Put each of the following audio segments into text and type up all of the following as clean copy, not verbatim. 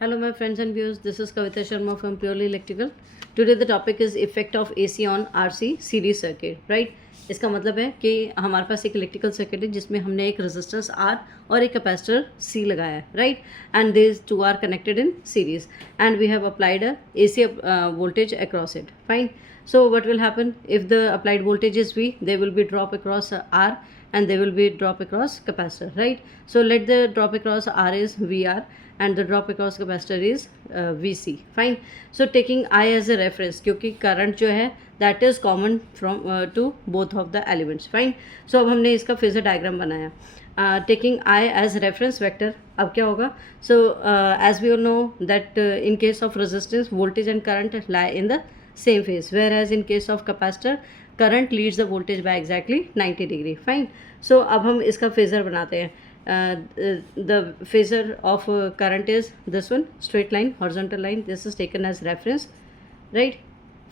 Hello, my friends and viewers. This is Kavita Sharma from Purely Electrical. Today the topic is effect of AC on RC series circuit, right? इसका मतलब है कि हमारे पास एक electrical circuit है जिसमें हमने एक रेजिस्टेंस R और एक कैपेसिटर C लगाया है, right? And these two are connected in series and we have applied a AC voltage across it. Fine. So what will happen if the applied voltage is V? There will be drop across R and there will be drop across capacitor, right? So let the drop across R is VR and the drop across capacitor is VC. Fine. So taking I as a reference क्योंकि current जो है that is common from to both of the elements. Fine. So अब हमने इसका phasor diagram बनाया. Taking I as reference vector, अब क्या होगा? So as we all know that in case of resistance voltage and current lie in the same phase, whereas in case of capacitor current leads the voltage by exactly 90 degree. Fine. So अब हम इसका phasor बनाते हैं. The phasor of current is this one, straight line, horizontal line. This is taken as reference, right?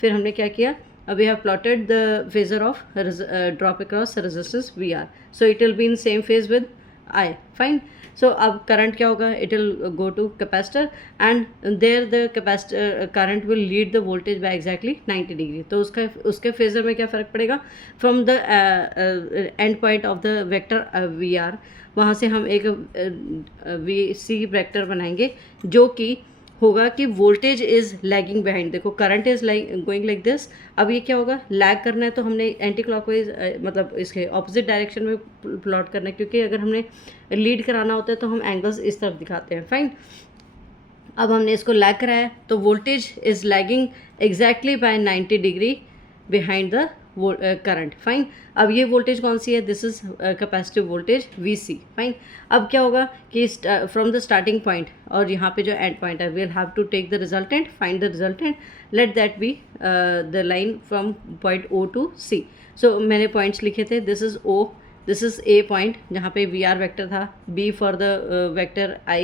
फिर हमने क्या किया? We have plotted the phasor of drop across resistance VR. So it will be in same phase with I. Fine. So अब current क्या होगा? It will go to capacitor and there the capacitor current will lead the voltage by exactly 90 degree. तो उसके phasor में क्या फ़र्क पड़ेगा? From the end point of the vector VR, वहाँ से हम एक वी सी वेक्टर बनाएंगे जो कि होगा कि वोल्टेज इज़ लैगिंग बिहाइंड. देखो current is going like this. अब ये क्या होगा? लैग करना है तो हमने एंटी क्लॉकवाइज मतलब इसके ऑपोजिट डायरेक्शन में प्लॉट करना है, क्योंकि अगर हमने लीड कराना होता है तो हम एंगल्स इस तरफ दिखाते हैं. फाइन. अब हमने इसको लैग कराया तो voltage is lagging exactly by 90 degree behind the current. Fine. अब ये वोल्टेज कौन सी है? This is capacitive voltage VC. Fine. अब क्या होगा कि फ्रॉम द स्टार्टिंग पॉइंट और यहाँ पे जो एंड पॉइंट है, we'll have to take the resultant, find the resultant, let that be the line from point O to C. So मैंने पॉइंट्स लिखे थे. This is O, this is A point जहाँ पे VR वेक्टर था, B for the vector I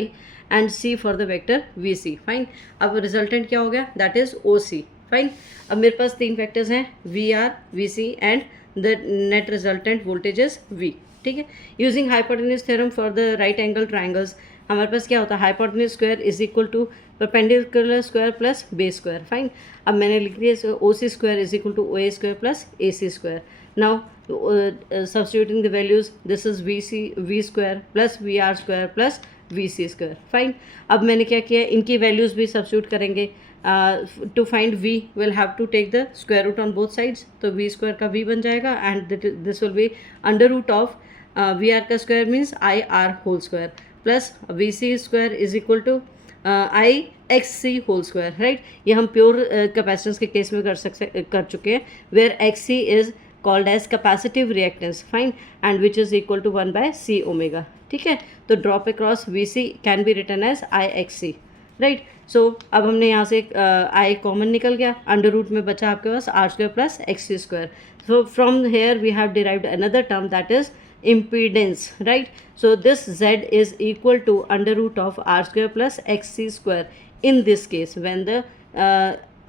and C for the vector VC. Fine. अब resultant क्या हो गया? That is OC. फाइन. अब मेरे पास तीन फैक्टर्स हैं, VR, VC and the net resultant voltage is V. ठीक है. Using hypotenuse theorem for the right angle triangles हमारे पास क्या होता है? Hypotenuse square is equal to perpendicular square plus base square. Fine. अब मैंने लिख दिया OC square is equal to OA square plus AC square. Now substituting the values, this is V square plus VR square plus VC square. Fine. अब मैंने क्या किया? इनकी values भी सब्स्टिट्यूट करेंगे. To find V will have to take the square root on both sides, तो V square का V बन जाएगा and this will be under root of VR का square means IR whole square plus VC square is equal to IXC whole square. Right. ये हम pure capacitance के case में कर चुके हैं, वेयर XC इज called as capacitive reactance. Fine. And which is equal to 1 by C omega. ठीक है. तो drop across VC can be written as IXC. Right. So अब हमने यहाँ से I कॉमन निकल गया, अंडर रूट में बचा आपके पास R square plus XC square. So from here we have derived another term that is impedance. Right. So this Z is equal to under root of R square plus XC square in this case when the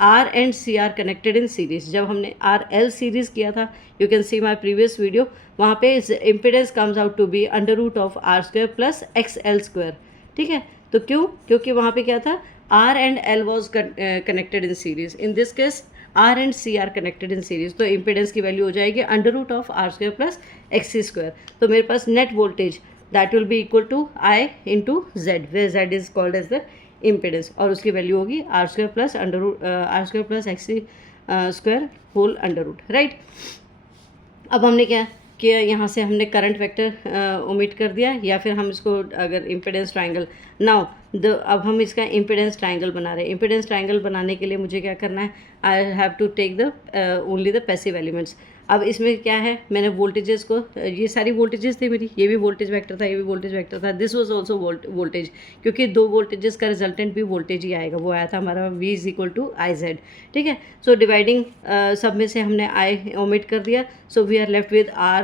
R and C are connected in series. जब हमने RL series किया था, you can see my previous video, वहाँ पे impedance comes out to be under root of R square plus XL square. ठीक है. तो क्यों? क्योंकि वहाँ पे क्या था? R and L was connected in series. In this case R and C are connected in series. तो impedance की वैल्यू हो जाएगी under root of R square plus XC square. तो मेरे पास net voltage that will be equal to I into Z, where Z is called as the impedance, और उसकी value होगी R square plus under root R square plus XC square whole under root. Right. अब हमने क्या किया? यहाँ से हमने करंट वेक्टर ओमिट कर दिया, या फिर हम इसको अगर इम्पिडेंस ट्राइंगल नाउ अब हम इसका इम्पिडेंस ट्राइंगल बना रहे हैं. इम्पिडेंस ट्राइंगल बनाने के लिए मुझे क्या करना है? I have to take the only the passive elements. अब इसमें क्या है? मैंने वोल्टेजेस को, ये सारी वोल्टेजेस थी मेरी, ये भी वोल्टेज वेक्टर था, ये भी वोल्टेज वेक्टर था, दिस वाज आल्सो वोल्टेज, क्योंकि दो वोल्टेजेस का रिजल्टेंट भी वोल्टेज ही आएगा. वो आया था हमारा V is equal to IZ. ठीक है. सो डिवाइडिंग सब में से हमने I ओमिट कर दिया, so we are left with R,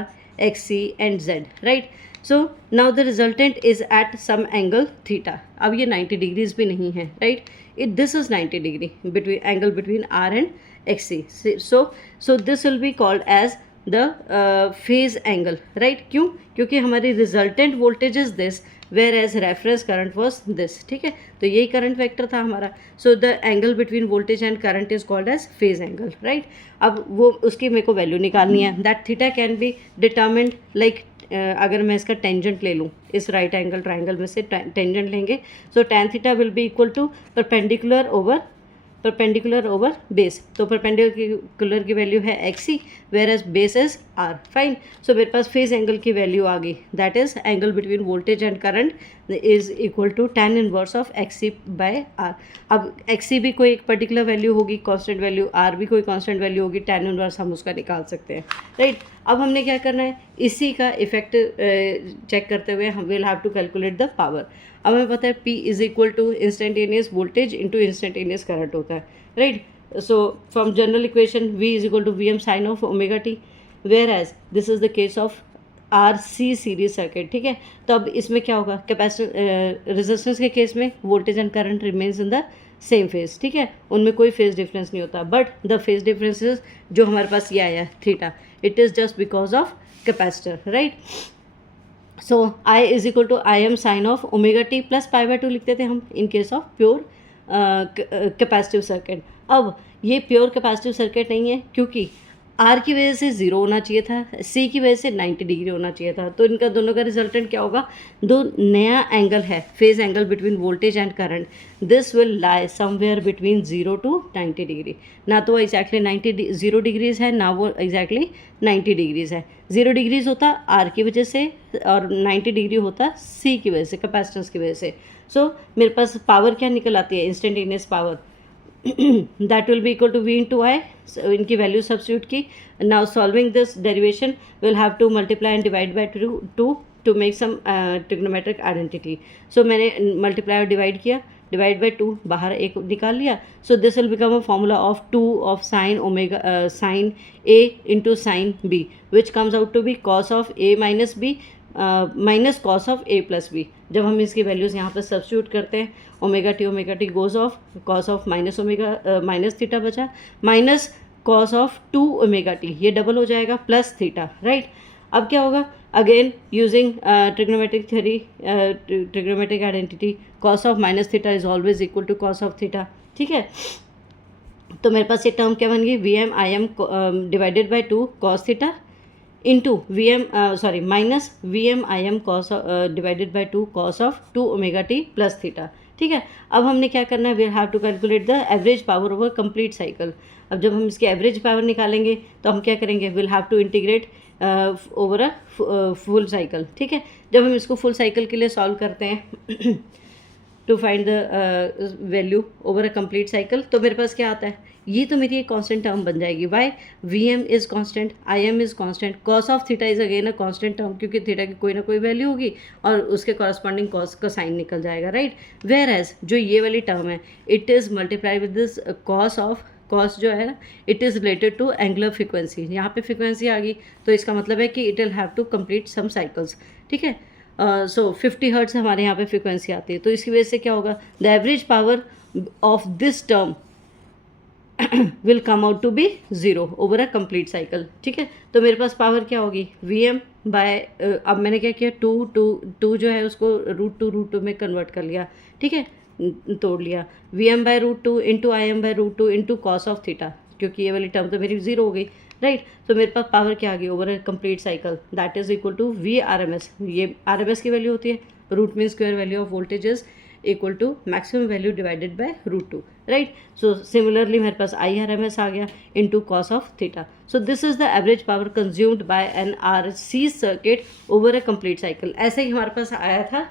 XC and Z. Right. So now the resultant is at some angle theta. अब ये 90 डिग्रीज भी नहीं है. Right. This is 90 degree angle between R and XC. So this will be called as the phase angle, right. क्यों? क्योंकि हमारी resultant voltage is this whereas reference current was this, ठीक है। तो यही करंट वेक्टर था हमारा। So the angle between voltage and current is called as phase angle, right. अब वो उसकी मेरे को वैल्यू निकालनी है। That theta can be determined like, अगर मैं इसका टेंजेंट ले लूँ, इस राइट एंगल ट्राइंगल में से टेंजेंट लेंगे, so tan theta will be equal to perpendicular over base. तो परपेंडिकुलर की वैल्यू है XC where as base is R, fine. So मेरे पास फेज एंगल की वैल्यू आ गई, that is angle between voltage and current is equal to tan inverse of XC by R। अब XC भी कोई एक पर्टिकुलर वैल्यू होगी, कांस्टेंट वैल्यू, R भी कोई कांस्टेंट वैल्यू होगी, tan इनवर्स हम उसका निकाल सकते हैं, राइट। अब हमने क्या करना है, इसी का इफेक्ट चेक करते हुए हम will have to calculate the power. अब हमें पता है P is equal to instantaneous voltage into instantaneous current होता है, right. So from general equation V is equal to VM sine of omega t, whereas this is the case of RC series circuit, ठीक है। तो अब इसमें क्या होगा, capacitor resistance के केस में voltage and current remains in the same phase, ठीक है, उनमें कोई फेज डिफरेंस नहीं होता। बट द फेज डिफरेंसेस जो हमारे पास ये आया theta, it is just because of capacitor, right. So I is equal to IM sine of omega t plus π/2 लिखते थे हम in case of pure capacitive circuit. अब ये प्योर कैपेसिटिव सर्किट नहीं है, क्योंकि R की वजह से 0 होना चाहिए था, C की वजह से 90 डिग्री होना चाहिए था। तो इनका दोनों का रिजल्टेंट क्या होगा, दो नया एंगल है, phase angle between voltage and current, this will lie somewhere between 0 to 90 degree. ना तो वो एग्जैक्टली 0 डिग्रीज है, ना वो एग्जैक्टली 90 डिग्रीज है। 0 डिग्रीज होता R की वजह से और 90 डिग्री होता C की वजह से, कैपेसिटेंस की वजह से। सो मेरे पास पावर क्या निकल आती है, instantaneous power, that will be equal to V into I। so इनकी वैल्यू सब्स्टिट्यूट की। now solving this derivation we'll have to multiply and divide by 2 to make some trigonometric identity। so मैंने multiply और divide किया, divide by 2 बाहर एक निकाल लिया। so this will become a formula of 2 of sin omega sin A into sin B which comes out to be cos of A minus B minus cos of A plus B. जब हम इसकी values यहाँ पर substitute करते हैं, omega t goes off cos of minus theta बचा, minus cos of 2 omega t, ये double हो जाएगा, प्लस थीटा, राइट। अब क्या होगा, again using trigonometric theory, trigonometric identity, cos of minus theta is always equal to cos of theta, ठीक है। तो मेरे पास ये टर्म क्या बन गई, VM divided by 2 cos theta into minus VM cos divided by 2 cos of 2 omega t plus theta, ठीक है। अब हमने क्या करना है, we have to calculate the average power over complete cycle. अब जब हम इसकी एवरेज पावर निकालेंगे तो हम क्या करेंगे, will have to integrate over a full cycle, ठीक है। जब हम इसको फुल साइकिल के लिए सॉल्व करते हैं to find the value over a complete cycle, तो मेरे पास क्या आता है, ये तो मेरी एक कांस्टेंट टर्म बन जाएगी। Why, VM is constant, IM is constant, cos of theta is again a constant term, क्योंकि थीटा की कोई ना कोई वैल्यू होगी और उसके कॉरस्पॉन्डिंग कॉस का साइन निकल जाएगा, राइट। वेयर एज जो ये वाली टर्म है, it is multiply with this cos जो है ना, it is related to angular frequency. यहाँ पे फ्रिक्वेंसी आ गई, तो इसका मतलब है कि it will have to complete some cycles, ठीक है। सो 50 हर्ट्ज हमारे यहाँ पे फ्रिक्वेंसी आती है, तो इसकी वजह से क्या होगा, the average power of this term will come out to be 0 over a complete cycle, ठीक है। तो मेरे पास पावर क्या होगी, VM बाय, अब मैंने क्या किया, टू जो है उसको √2 में कन्वर्ट कर लिया, ठीक है, तोड़ लिया। VM by √2 into IM by √2 into cos of theta, क्योंकि ये वाली टर्म तो मेरी 0 हो गई, राइट। तो मेरे पास पावर क्या आ गई over a complete cycle, that is equal to VRMS। ये RMS की वैल्यू होती है, root mean square value of voltage is equal to maximum value divided by √2, right. So similarly मेरे पास IRMS आ गया into cos of theta. So this is the average power consumed by an RC circuit over a complete cycle. ऐसे ही हमारे पास आया था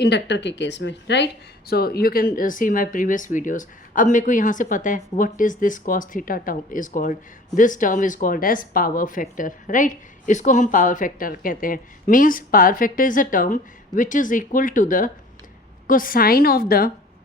inductor के केस में, right. So you can see my previous videos. अब मेरे को यहाँ से पता है what is this cos theta term is called, this term is called as power factor, right. इसको हम पावर फैक्टर कहते हैं। Means power factor is a term which is equal to the cosine of the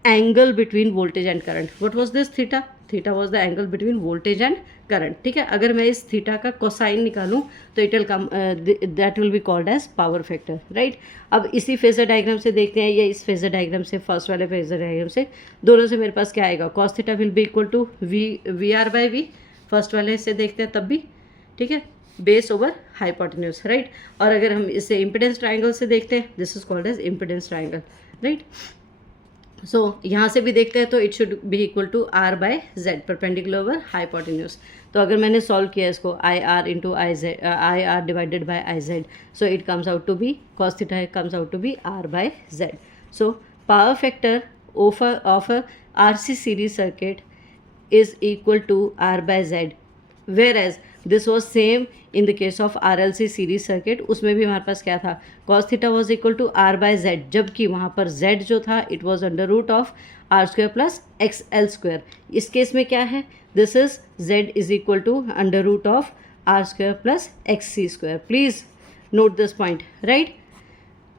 angle between voltage and current। what was this theta? Theta was the angle between voltage and current, ठीक है। अगर मैं इस theta का cosine निकालूं तो it will come, that will be called as power factor, right. अब इसी फेजर डायग्राम से देखते हैं, या इस फेजर डायग्राम से, फर्स्ट वाले फेजर डायग्राम से, दोनों से मेरे पास क्या आएगा, cos theta will be equal to VR by V। First वाले से देखते हैं तब भी, ठीक है, बेस ओवर हाइपोटेन्यूज, राइट। और अगर हम इसे इम्पिडेंस ट्राइंगल से देखते हैं, this is called as impedance triangle, right. So यहाँ से भी देखते हैं तो it should be equal to R by Z, perpendicular over hypotenuse. तो अगर मैंने सॉल्व किया इसको I R into I Z, I R divided by I Z, so it comes out to be cos theta comes out to be R by Z. So power factor of a RC series circuit is equal to R by Z, whereas this was same in the case of RLC series circuit। उसमें भी हमारे पास क्या था, cos theta was equal to R by Z, जबकि वहाँ पर Z जो था it was under root of R square plus XL square। इस केस में क्या है, this is Z is equal to under root of R square plus XC square। Please note this point, right।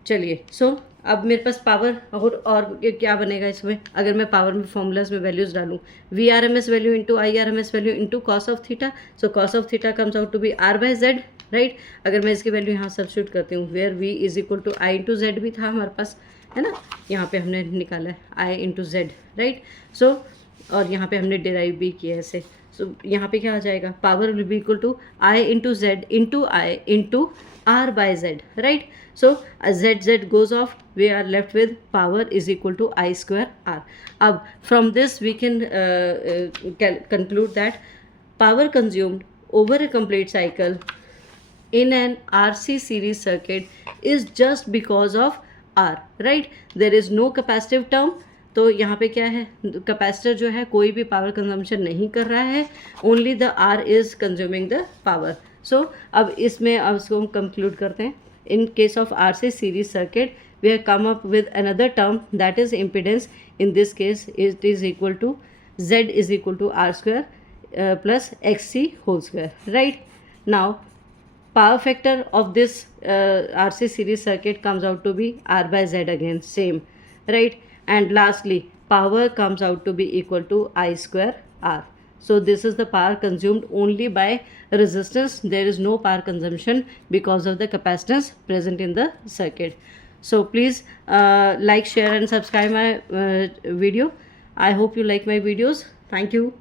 चलिए, सो अब मेरे पास power और क्या बनेगा इसमें, अगर मैं पावर में फॉर्मूलाज में वैल्यूज डालूँ, V R M S value into I R M S value into cos of theta, so cos of theta comes out to be R by Z, right. अगर मैं इसकी वैल्यू यहाँ substitute करती हूँ, where V is equal to I into Z भी था हमारे पास, है ना, यहाँ पे हमने निकाला है आई इंटू जेड, राइट। सो और यहाँ पे हमने डिराइव भी किया है ऐसे। सो यहाँ पे क्या आ जाएगा, power will be equal to I into Z into I into R by Z, right। So Z goes off, we are left with power is equal to I square R। अब from this we can conclude that power consumed over a complete cycle in an RC series circuit is just because of R, right। There is no capacitive term। तो यहाँ पे क्या है, capacitor जो है कोई भी पावर कंजम्पशन नहीं कर रहा है, only the R is consuming the power. So अब इसमें अब इसको हम कंक्लूड करते हैं। In case of RC series circuit we have come up with another term that is impedance. In this case it is equal to Z is equal to R square plus XC whole square, right. Now power factor of this RC series circuit comes out to be R by Z again, same, right। And lastly power comes out to be equal to I square R। So this is the power consumed only by resistance, there is no power consumption because of the capacitance present in the circuit। So please like, share and subscribe my video। I hope you like my videos, thank you।